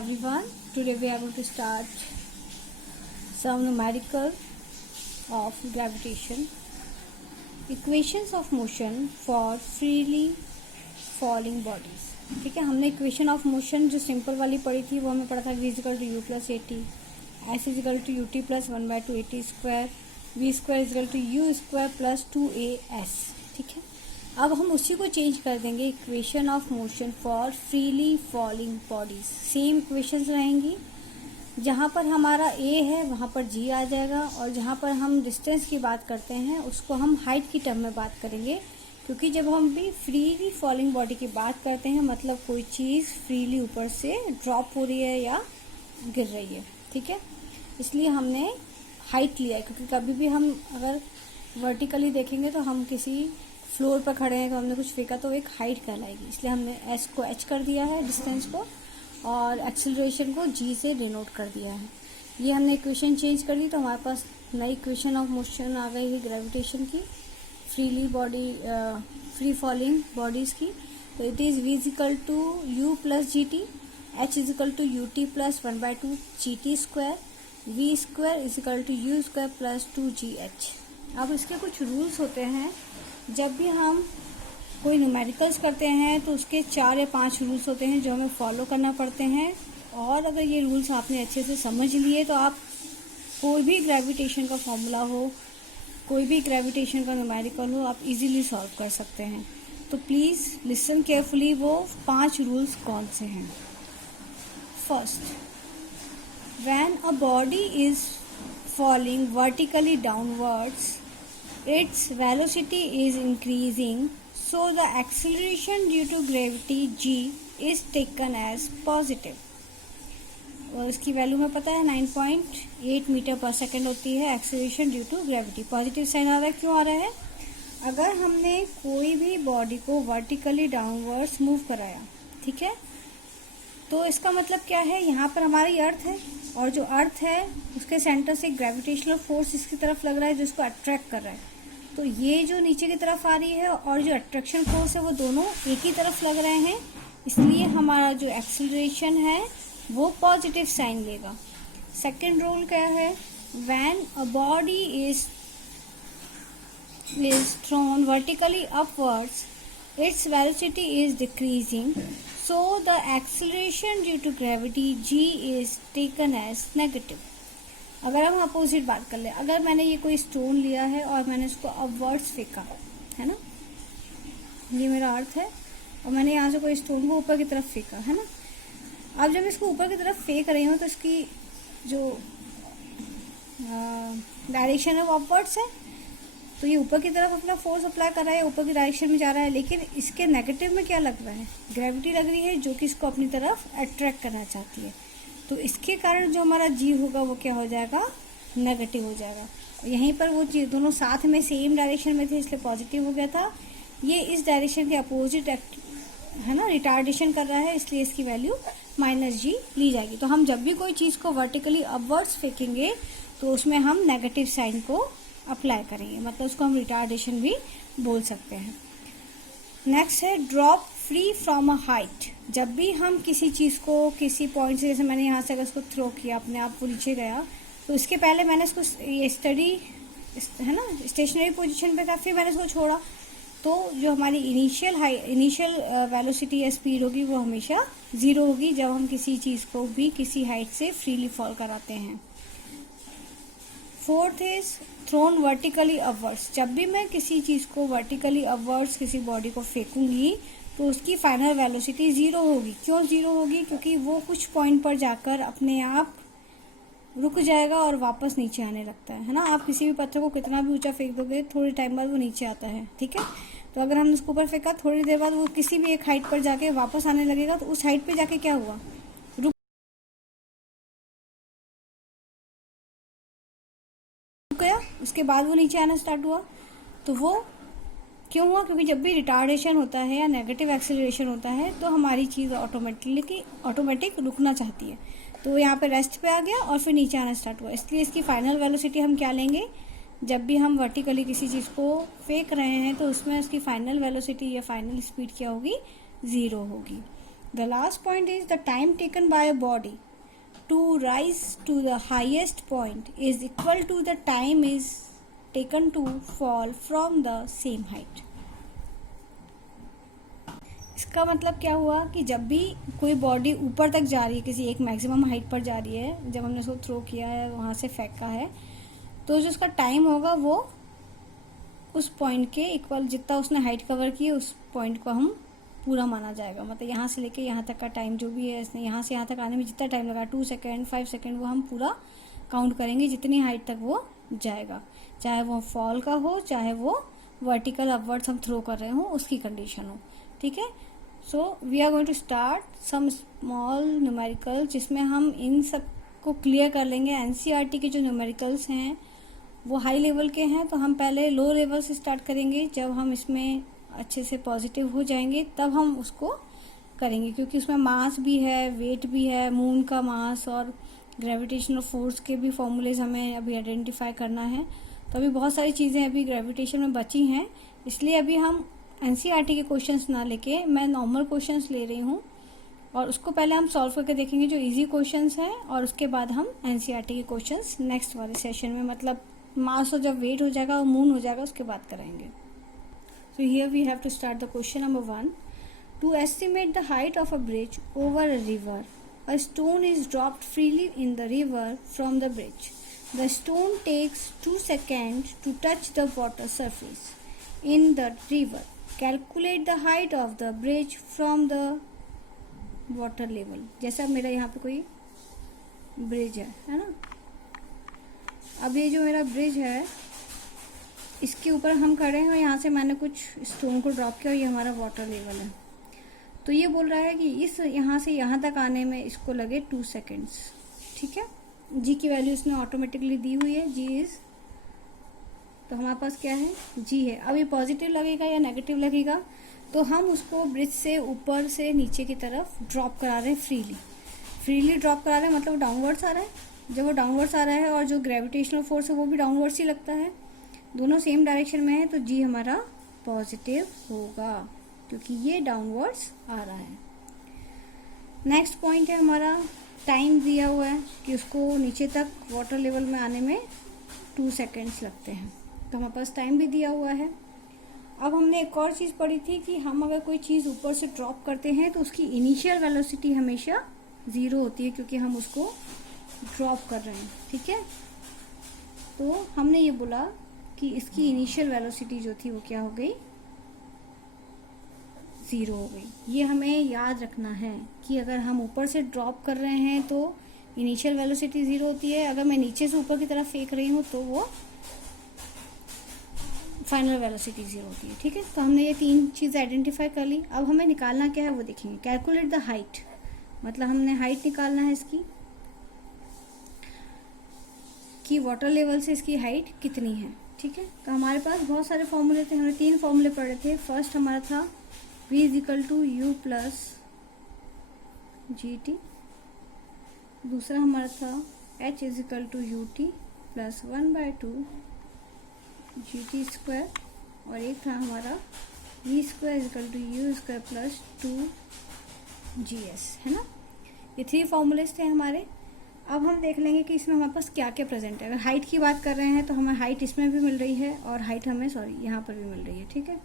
everyone. Today we are going to start some numerical of gravitation. Equations of motion for freely falling bodies. ठीक है, हमने equation of motion जो simple वाली पढ़ी थी वो हमें पढ़ा था v is equal to u plus a t, s is equal to u t plus 1/2 a t square, v square is equal to u square plus 2as. ठीक है, अब हम उसी को चेंज कर देंगे equation of motion for freely falling bodies. Same equations रहेंगी. जहाँ पर हमारा a है वहाँ पर g आ जाएगा, और जहाँ पर हम डिस्टेंस की बात करते हैं उसको हम हाइट की टर्म में बात करेंगे, क्योंकि जब हम भी फ्रीली फॉलिंग बॉडी की बात करते हैं मतलब कोई चीज़ फ्रीली ऊपर से ड्रॉप हो रही है या गिर रही है. ठीक है, इसलिए हमने हाइट लिया है, क्योंकि कभी भी हम अगर वर्टिकली देखेंगे तो हम किसी फ्लोर पर खड़े हैं तो हमने कुछ फेंका तो एक हाइट कहलाएगी, इसलिए हमने एस को एच कर दिया है डिस्टेंस को, और एक्सेलरेशन को जी से डिनोट कर दिया है. ये हमने इक्वेशन चेंज कर दी तो हमारे पास नई इक्वेशन ऑफ मोशन आ गई है ग्रेविटेशन की, फ्री फॉलिंग बॉडीज़ की. तो it is v is equal to u plus g t, h is equal to u t plus 1/2 g t square, v square is equal to u square plus 2gh. अब इसके कुछ rules होते हैं. जब भी हम कोई न्यूमेरिकल्स करते हैं तो उसके 4 या 5 रूल्स होते हैं जो हमें फॉलो करना पड़ते हैं, और अगर ये रूल्स आपने अच्छे से समझ लिए तो आप कोई भी ग्रेविटेशन का फॉर्मूला हो, कोई भी ग्रेविटेशन का न्यूमेरिकल हो, आप इजीली सॉल्व कर सकते हैं. तो प्लीज़ लिसन केयरफुली वो 5 रूल्स कौन से हैं. First, when a body is falling vertically downwards, its velocity is increasing, so the acceleration due to gravity g is taken as positive. और इसकी वैल्यू में पता है 9.8 मीटर पर सेकेंड होती है acceleration due to gravity. Positive sign आ रहा है, क्यों आ रहा है? अगर हमने कोई भी बॉडी को वर्टिकली डाउनवर्ड्स मूव कराया, ठीक है, तो इसका मतलब क्या है, यहाँ पर हमारी अर्थ है, और जो अर्थ है उसके सेंटर से ग्रेविटेशनल फोर्स इसकी तरफ लग रहा है जो इसको अट्रैक्ट कर रहा है. तो ये जो नीचे की तरफ आ रही है और जो अट्रैक्शन फोर्स है वो दोनों एक ही तरफ लग रहे हैं, इसलिए हमारा जो एक्सेलरेशन है वो पॉजिटिव साइन लेगा. सेकेंड रूल क्या है, when a body is thrown vertically upwards, its velocity is decreasing, so the acceleration due to gravity g is taken as negative. अगर हम अपोजिट बात कर ले, अगर मैंने ये कोई स्टोन लिया है और मैंने इसको अपवर्ड्स फेंका है ना, ये मेरा अर्थ है, और मैंने यहाँ से कोई स्टोन को ऊपर की तरफ फेंका है ना. अब जब इसको ऊपर की तरफ फेंक रही हूँ तो इसकी जो डायरेक्शन है वो अपवर्ड्स है, तो ये ऊपर की तरफ अपना फोर्स अप्लाई कर रहा है, ऊपर की डायरेक्शन में जा रहा है, लेकिन इसके नेगेटिव में क्या लग रहा है, ग्रेविटी लग रही है जो कि इसको अपनी तरफ अट्रैक्ट करना चाहती है. तो इसके कारण जो हमारा जी होगा वो क्या हो जाएगा, नेगेटिव हो जाएगा. यहीं पर वो चीज दोनों साथ में सेम डायरेक्शन में थे इसलिए पॉजिटिव हो गया था. ये इस डायरेक्शन के अपोजिट है ना, रिटार्डेशन कर रहा है, इसलिए इसकी वैल्यू -g ली जाएगी. तो हम जब भी कोई चीज़ को वर्टिकली अपवर्ड्स फेंकेंगे तो उसमें हम नेगेटिव साइन को अप्लाई करेंगे, मतलब उसको हम रिटार्डेशन भी बोल सकते हैं. नेक्स्ट है drop free from a height. जब भी हम किसी चीज़ को किसी पॉइंट से, जैसे मैंने यहाँ से अगर उसको थ्रो किया अपने आप वो नीचे गया, तो इसके पहले मैंने इसको ये स्टडी है ना स्टेशनरी पोजीशन पे था, फिर मैंने इसको छोड़ा, तो जो हमारी इनिशियल वेलोसिटी या स्पीड होगी वो हमेशा 0 होगी जब हम किसी चीज़ को भी किसी हाइट से फ्रीली फॉल कराते हैं. Fourth is thrown vertically upwards. जब भी मैं किसी चीज़ को वर्टिकली अपवर्ड्स किसी बॉडी को फेंकूंगी तो उसकी फाइनल वेलोसिटी 0 होगी. क्यों 0 होगी? क्योंकि वो कुछ पॉइंट पर जाकर अपने आप रुक जाएगा और वापस नीचे आने लगता है ना. आप किसी भी पत्थर को कितना भी ऊंचा फेंक दोगे थोड़ी टाइम बाद वो नीचे आता है, ठीक है. तो अगर हमने उसको ऊपर फेंका थोड़ी देर बाद वो किसी भी एक हाइट पर जाके वापस आने लगेगा, तो उस हाइट पर जाके क्या हुआ, रुक गया, उसके बाद वो नीचे आना स्टार्ट हुआ. तो वो क्यों हुआ? क्योंकि जब भी रिटार्डेशन होता है या नेगेटिव एक्सेलरेशन होता है तो हमारी चीज़ ऑटोमेटिक रुकना चाहती है, तो यहाँ पे रेस्ट पे आ गया और फिर नीचे आना स्टार्ट हुआ. इसलिए इसकी फाइनल वेलोसिटी हम क्या लेंगे, जब भी हम वर्टिकली किसी चीज़ को फेंक रहे हैं तो उसमें उसकी फाइनल वेलोसिटी या फाइनल स्पीड क्या होगी, 0 होगी. The last point is the time taken by a body to rise to the highest point is equal to the time is taken to fall from the same height. इसका मतलब क्या हुआ कि जब भी कोई बॉडी ऊपर तक जा रही है, किसी एक मैक्सिमम हाइट पर जा रही है, जब हमने उसको थ्रो किया है, वहाँ से फेंका है, तो जो उसका टाइम होगा वो उस पॉइंट के इक्वल, जितना उसने हाइट कवर की है उस पॉइंट को हम पूरा माना जाएगा. मतलब यहाँ से लेके यहाँ तक का टाइम जो भी है, इसने यहाँ से यहाँ तक आने में जितना टाइम लगा, 2 सेकेंड 5 सेकेंड, वो हम पूरा काउंट करेंगे जितनी हाइट तक वो जाएगा, चाहे वो फॉल का हो, चाहे वो वर्टिकल अपवर्ड्स हम थ्रो कर रहे हो, उसकी कंडीशन हो. ठीक है. So we are going to start some small numerical, जिसमें हम इन सब को क्लियर कर लेंगे. एनसीईआरटी के जो न्यूमेरिकल्स हैं वो हाई लेवल के हैं, तो हम पहले लो लेवल से स्टार्ट करेंगे. जब हम इसमें अच्छे से पॉजिटिव हो जाएंगे तब हम उसको करेंगे, क्योंकि उसमें मास भी है, वेट भी है, मून का मास और ग्रेविटेशनल फोर्स के भी फॉर्मूलेज हमें अभी आइडेंटिफाई करना है. तो अभी बहुत सारी चीज़ें अभी ग्रेविटेशन में बची हैं, इसलिए अभी हम एनसीईआरटी के क्वेश्चंस ना लेके मैं नॉर्मल क्वेश्चंस ले रही हूँ, और उसको पहले हम सॉल्व करके देखेंगे जो इजी क्वेश्चंस हैं, और उसके बाद हम एनसीईआरटी के क्वेश्चंस नेक्स्ट वाले सेशन में, मतलब मास और जब वेट हो जाएगा और मून हो जाएगा उसके बाद कराएंगे. So here we have to start the question number 1. To estimate the height of a bridge over a river, a stone is dropped freely in the river from the bridge. The stone takes 2 seconds to touch the water surface in the river. Calculate the height of the bridge from the water level. जैसा मेरा यहाँ पे कोई bridge है ना. अब ये जो मेरा ब्रिज है इसके ऊपर हम खड़े हैं और यहाँ से मैंने कुछ स्टोन को ड्रॉप किया और ये हमारा वाटर लेवल है. तो ये बोल रहा है कि इस यहाँ से यहाँ तक आने में इसको लगे 2 सेकेंड्स. ठीक है. जी की वैल्यू इसने ऑटोमेटिकली दी हुई है, जी इज, तो हमारे पास क्या है, जी है. अब ये पॉजिटिव लगेगा या नेगेटिव लगेगा, तो हम उसको ब्रिज से ऊपर से नीचे की तरफ ड्रॉप करा रहे हैं, फ्रीली ड्रॉप करा रहे हैं, मतलब डाउनवर्ड्स आ रहा है. जब वो डाउनवर्ड्स आ रहा है और जो ग्रेविटेशनल फोर्स है वो भी डाउनवर्ड्स ही लगता है, दोनों सेम डायरेक्शन में है, तो जी हमारा पॉजिटिव होगा क्योंकि ये डाउनवर्ड्स आ रहा है. नेक्स्ट पॉइंट है हमारा, टाइम दिया हुआ है कि उसको नीचे तक वाटर लेवल में आने में 2 सेकेंड्स लगते हैं, तो हमारे पास टाइम भी दिया हुआ है. अब हमने एक और चीज़ पढ़ी थी कि हम अगर कोई चीज़ ऊपर से ड्रॉप करते हैं तो उसकी इनिशियल वेलोसिटी हमेशा 0 होती है, क्योंकि हम उसको ड्रॉप कर रहे हैं. ठीक है. तो हमने ये बोला कि इसकी इनिशियल वेलोसिटी जो थी वो क्या हो गई, 0 हो गई. ये हमें याद रखना है कि अगर हम ऊपर से ड्रॉप कर रहे हैं तो इनिशियल वेलोसिटी 0 होती है, अगर मैं नीचे से ऊपर की तरफ फेंक रही हूँ तो वो फाइनल वेलोसिटी 0 होती है. ठीक है. तो हमने ये 3 चीज़ आइडेंटिफाई कर ली. अब हमें निकालना क्या है वो देखेंगे. कैलकुलेट द हाइट, मतलब हमने हाइट निकालना है इसकी, कि वाटर लेवल से इसकी हाइट कितनी है. ठीक है. तो हमारे पास बहुत सारे फॉर्मूले थे, हमने 3 फॉर्मूले पढ़े थे. फर्स्ट हमारा था v is equal to u plus g t, दूसरा हमारा था h is equal to u t plus 1/2 g t square, और एक था हमारा v square is equal to u square plus 2 g s, है ना. ये 3 फॉर्मूलेज थे हमारे. अब हम देख लेंगे कि इसमें हमारे पास क्या क्या प्रेजेंट है. अगर हाइट की बात कर रहे हैं तो हमें हाइट इसमें भी मिल रही है और हाइट हमें यहाँ पर भी मिल रही है. ठीक है.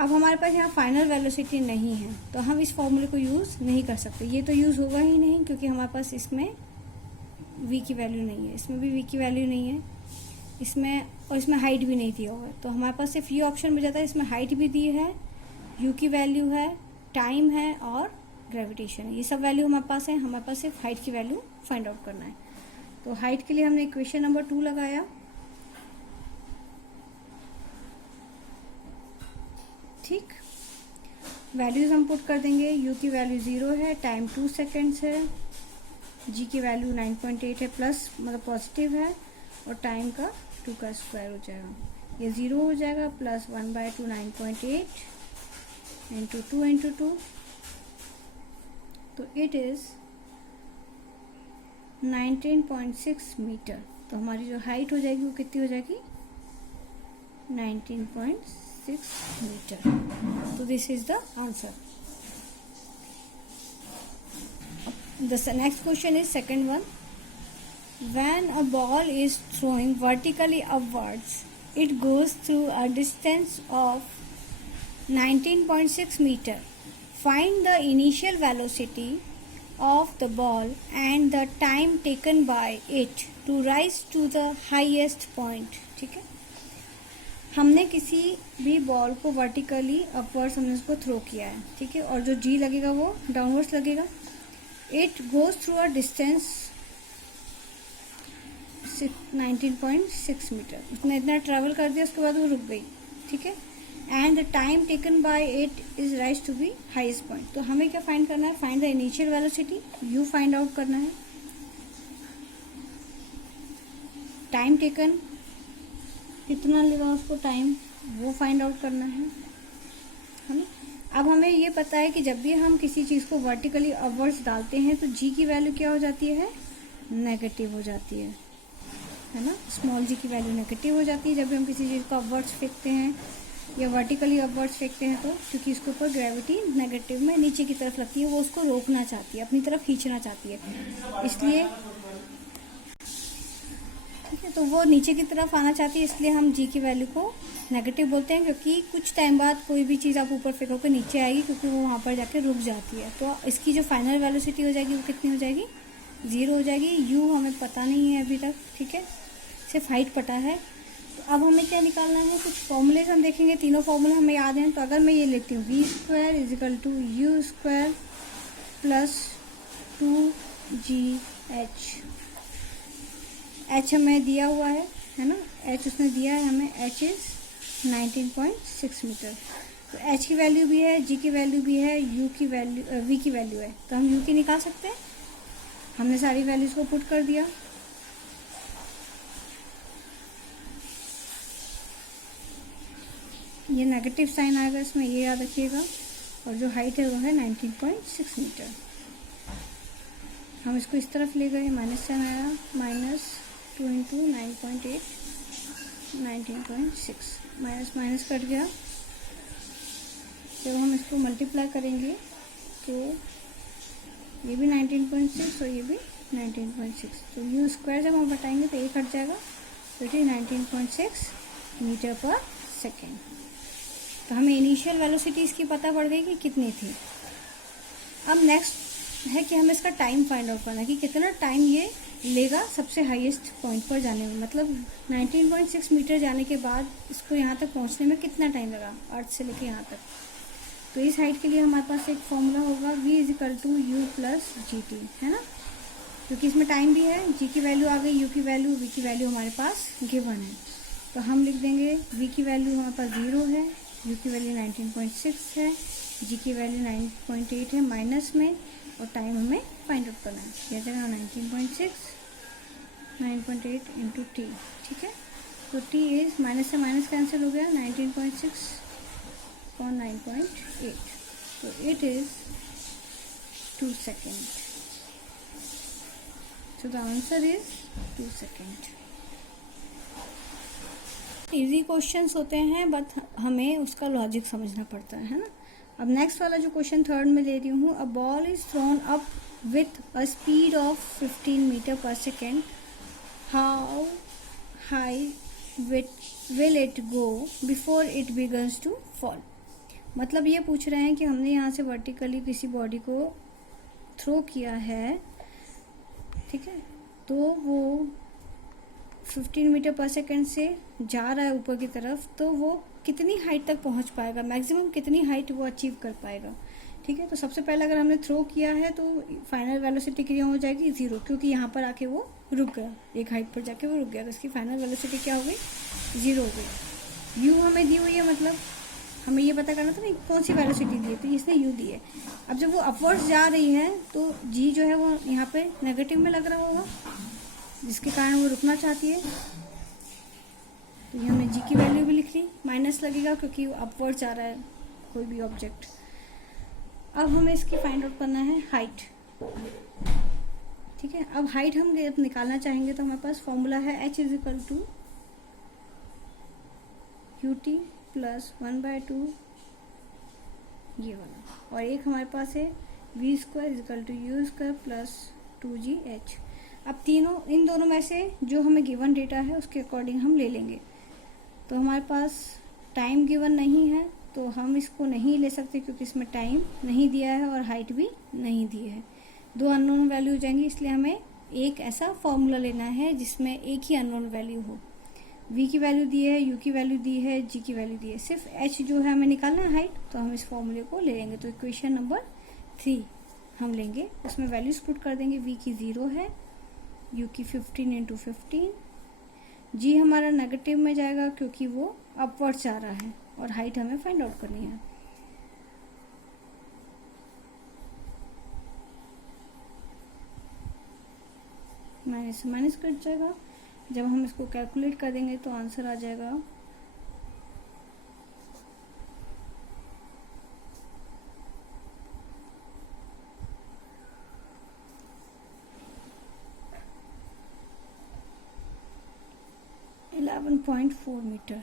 अब हमारे पास यहाँ फाइनल वेलोसिटी नहीं है तो हम इस फॉर्मूले को यूज़ नहीं कर सकते. ये तो यूज़ होगा ही नहीं क्योंकि हमारे पास इसमें v की वैल्यू नहीं है, इसमें भी v की वैल्यू नहीं है, इसमें और इसमें हाइट भी नहीं दिया हुआ है. तो हमारे पास सिर्फ ये ऑप्शन मिल जाता है. इसमें हाइट भी दी है, u की वैल्यू है, टाइम है और ग्रेविटेशन है. ये सब वैल्यू हमारे पास है. हमारे पास सिर्फ हाइट की वैल्यू फाइंड आउट करना है. तो हाइट के लिए हमने इक्वेशन नंबर 2 लगाया. ठीक. वैल्यूज हम पुट कर देंगे. u की वैल्यू 0 है, टाइम 2 सेकेंड्स है, g की वैल्यू 9.8 है, प्लस मतलब पॉजिटिव है, और टाइम का 2 का स्क्वायर हो जाएगा. ये 0 हो जाएगा, प्लस 1/2 9.8 इंटू 2 इंटू 2, तो इट इज़ 19.6 मीटर. तो हमारी जो हाइट हो जाएगी वो कितनी हो जाएगी, 19.6 मीटर. तो this is the answer. The next question is second one. When a ball is thrown vertically upwards, it goes through a distance of 19.6 meter. Find the initial velocity of the ball and the time taken by it to rise to the highest point. ठीक है, हमने किसी भी ball को vertically upwards हमने उसको throw किया है, ठीक है, और जो जी लगेगा वो डाउनवर्ड्स लगेगा. It goes through a distance 19.6 metre. उसने इतना ट्रैवल कर दिया, उसके बाद वो रुक गई, ठीक है. And the time taken by it is rise to be highest point. तो हमें क्या फाइंड करना है? Find the initial velocity, u find out करना है. टाइम टेकन कितना लेगा उसको टाइम, वो फाइंड आउट करना है ना. अब हमें ये पता है कि जब भी हम किसी चीज़ को वर्टिकली अपवर्ड्स डालते हैं तो जी की वैल्यू क्या हो जाती है? नेगेटिव हो जाती है ना. स्मॉल जी की वैल्यू नेगेटिव हो जाती है जब भी हम किसी चीज़ को अपवर्ड्स फेंकते हैं या वर्टिकली अपवर्ड्स फेंकते हैं. तो क्योंकि इसके ऊपर ग्रेविटी नेगेटिव में नीचे की तरफ लगती है, वो उसको रोकना चाहती है, अपनी तरफ खींचना चाहती है, इसलिए ठीक है. तो वो नीचे की तरफ आना चाहती है, इसलिए हम जी की वैल्यू को नेगेटिव बोलते हैं. क्योंकि कुछ टाइम बाद कोई भी चीज़ आप ऊपर फेंकोगे नीचे आएगी, क्योंकि वो वहाँ पर जाके रुक जाती है. तो इसकी जो फाइनल वेलोसिटी हो जाएगी वो कितनी हो जाएगी? 0 हो जाएगी. यू हमें पता नहीं है अभी तक, ठीक है, सिर्फ हाइट पता है. तो अब हमें क्या निकालना है? कुछ फॉर्मूले हम देखेंगे. तीनों फॉर्मूले हमें याद हैं. तो अगर मैं ये लेती हूँ v² is equal to u square plus 2gh. h हमें दिया हुआ है ना, h उसने दिया है हमें. h is 19.6 metre. तो h की वैल्यू भी है, g की वैल्यू भी है, u की वैल्यू v की वैल्यू है. तो हम u की निकाल सकते हैं. हमने सारी वैल्यूज को पुट कर दिया. ये नेगेटिव साइन आएगा इसमें, ये याद रखिएगा. और जो हाइट है वो है 19.6 मीटर. हम इसको इस तरफ ले गए, माइनस साइन आया, -2 इंटू 9.8 19.6. माइनस माइनस कट गया. जब हम इसको मल्टीप्लाई करेंगे तो ये भी 19.6 और ये भी 19.6. तो यू स्क्वायर जब हम बताएंगे तो ये कट जाएगा. तो it is 19.6 metre per second. तो हमें इनिशियल वेलोसिटी इसकी पता पड़ गई कि कितनी थी. अब नेक्स्ट है कि हमें इसका टाइम फाइंड आउट करना है कि कितना टाइम ये लेगा सबसे हाईएस्ट पॉइंट पर जाने में. मतलब 19.6 मीटर जाने के बाद इसको यहाँ तक पहुँचने में कितना टाइम लगा अर्थ से लेके यहाँ तक. तो इस हाइट के लिए हमारे पास एक फॉर्मूला होगा v is equal to u plus g t, है ना. क्योंकि इसमें टाइम भी है, जी की वैल्यू आ गई, यू की वैल्यू, v की वैल्यू हमारे पास गिवन है. तो हम लिख देंगे v की वैल्यू हमारे पास 0 है, u की वैल्यू 19.6 है, g की वैल्यू 9.8 है माइनस में, और टाइम हमें फाइंड आउट करना है. यह जगह 19.6 9.8 इंटू टी, ठीक है. तो t इज माइनस से माइनस कैंसिल हो गया, 19.6 और 9.8. तो it is 2 second. So the answer is 2 second. Easy questions होते हैं, बट हमें उसका लॉजिक समझना पड़ता है ना. अब नेक्स्ट वाला जो क्वेश्चन थर्ड में ले रही हूँ. A ball is thrown up with a speed of 15 metre per second. How high will it go before it begins to fall. मतलब ये पूछ रहे हैं कि हमने यहाँ से वर्टिकली किसी बॉडी को थ्रो किया है, ठीक है, तो वो 15 मीटर पर सेकेंड से जा रहा है ऊपर की तरफ. तो वो कितनी हाइट तक पहुंच पाएगा, मैक्सिमम कितनी हाइट वो अचीव कर पाएगा, ठीक है. तो सबसे पहले अगर हमने थ्रो किया है तो फाइनल वेलोसिटी कितनी हो जाएगी? 0, क्योंकि यहाँ पर आके वो रुक गया, एक हाइट पर जाके वो रुक गया. तो इसकी फाइनल वेलोसिटी क्या हो गई? 0 हो गई. यू हमें दी हुई है, मतलब हमें ये पता करना था ना कौन सी वेलोसिटी दी है, तो इसने यू दी है. अब जब वो अपवर्ड्स जा रही है तो जी जो है वो यहाँ पे नेगेटिव में लग रहा होगा, जिसके कारण वो रुकना चाहती है. तो ये हमने जी की वैल्यू भी लिख ली. माइनस लगेगा क्योंकि वो अपवर्ड जा रहा है कोई भी ऑब्जेक्ट. अब हमें इसकी फाइंड आउट करना है हाइट, ठीक है. अब हाइट हम निकालना चाहेंगे तो हमारे पास फॉर्मूला है h is equal to u t plus 1/2 ये वाला, और एक हमारे पास है v square is equal to u square plus 2gh। अब इन दोनों में से जो हमें गिवन डेटा है उसके अकॉर्डिंग हम ले लेंगे। तो हमारे पास टाइम गिवन नहीं है तो हम इसको नहीं ले सकते क्योंकि इसमें टाइम नहीं दिया है और हाइट भी नहीं दी है। दो अननोन वैल्यू हो जाएंगी, इसलिए हमें एक ऐसा फॉर्मूला लेना है जिसमें एक ही अननोन वैल्यू हो। v की वैल्यू दी है, u की वैल्यू दी है, g की वैल्यू दी है, सिर्फ h जो है हमें निकालना है हाइट, तो हम इस फॉर्मूले को ले लेंगे। तो इक्वेशन नंबर 3 हम लेंगे, उसमें वैल्यूज पुट कर देंगे। v की 0 है, u की 15 इंटू 15, g हमारा नेगेटिव में जाएगा क्योंकि वो अपवर्ड जा रहा है और हाइट हमें फाइंड आउट करनी है। माइनस माइनस कट जाएगा, जब हम इसको कैलकुलेट कर देंगे तो आंसर आ जाएगा 11.4 मीटर।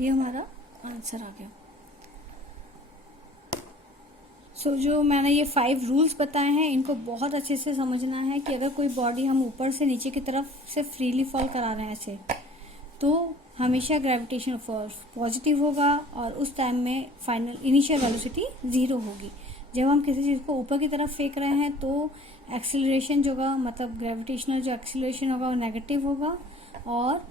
ये हमारा आंसर आ गया। जो मैंने ये 5 रूल्स बताए हैं इनको बहुत अच्छे से समझना है कि अगर कोई बॉडी हम ऊपर से नीचे की तरफ से फ्रीली फॉल करा रहे हैं ऐसे, तो हमेशा ग्रेविटेशन फोर्स पॉजिटिव होगा और उस टाइम में फाइनल इनिशियल वेलोसिटी 0 होगी। जब हम किसी चीज़ को ऊपर की तरफ फेंक रहे हैं तो एक्सीलरेशन जो होगा, मतलब ग्रेविटेशनल जो एक्सीलरेशन होगा वो नेगेटिव होगा और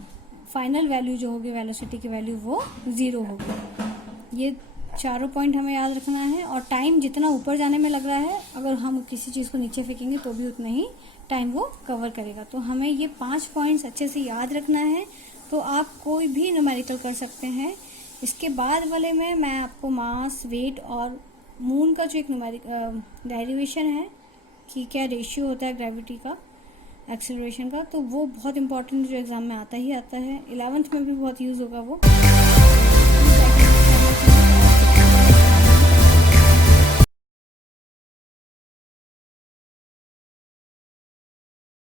फाइनल वैल्यू जो होगी वेलोसिटी की वैल्यू वो 0 होगी। ये चारों पॉइंट हमें याद रखना है। और टाइम जितना ऊपर जाने में लग रहा है, अगर हम किसी चीज़ को नीचे फेंकेंगे तो भी उतना ही टाइम वो कवर करेगा। तो हमें ये 5 पॉइंट्स अच्छे से याद रखना है, तो आप कोई भी न्यूमेरिकल कर सकते हैं। इसके बाद वाले में मैं आपको मास, वेट और मून का जो एक डेरिवेशन है कि क्या रेशियो होता है ग्रेविटी का, एक्सेलरेशन का, तो वो बहुत इंपॉर्टेंट जो एग्जाम में आता ही आता है। 11th में भी बहुत यूज़ होगा वो।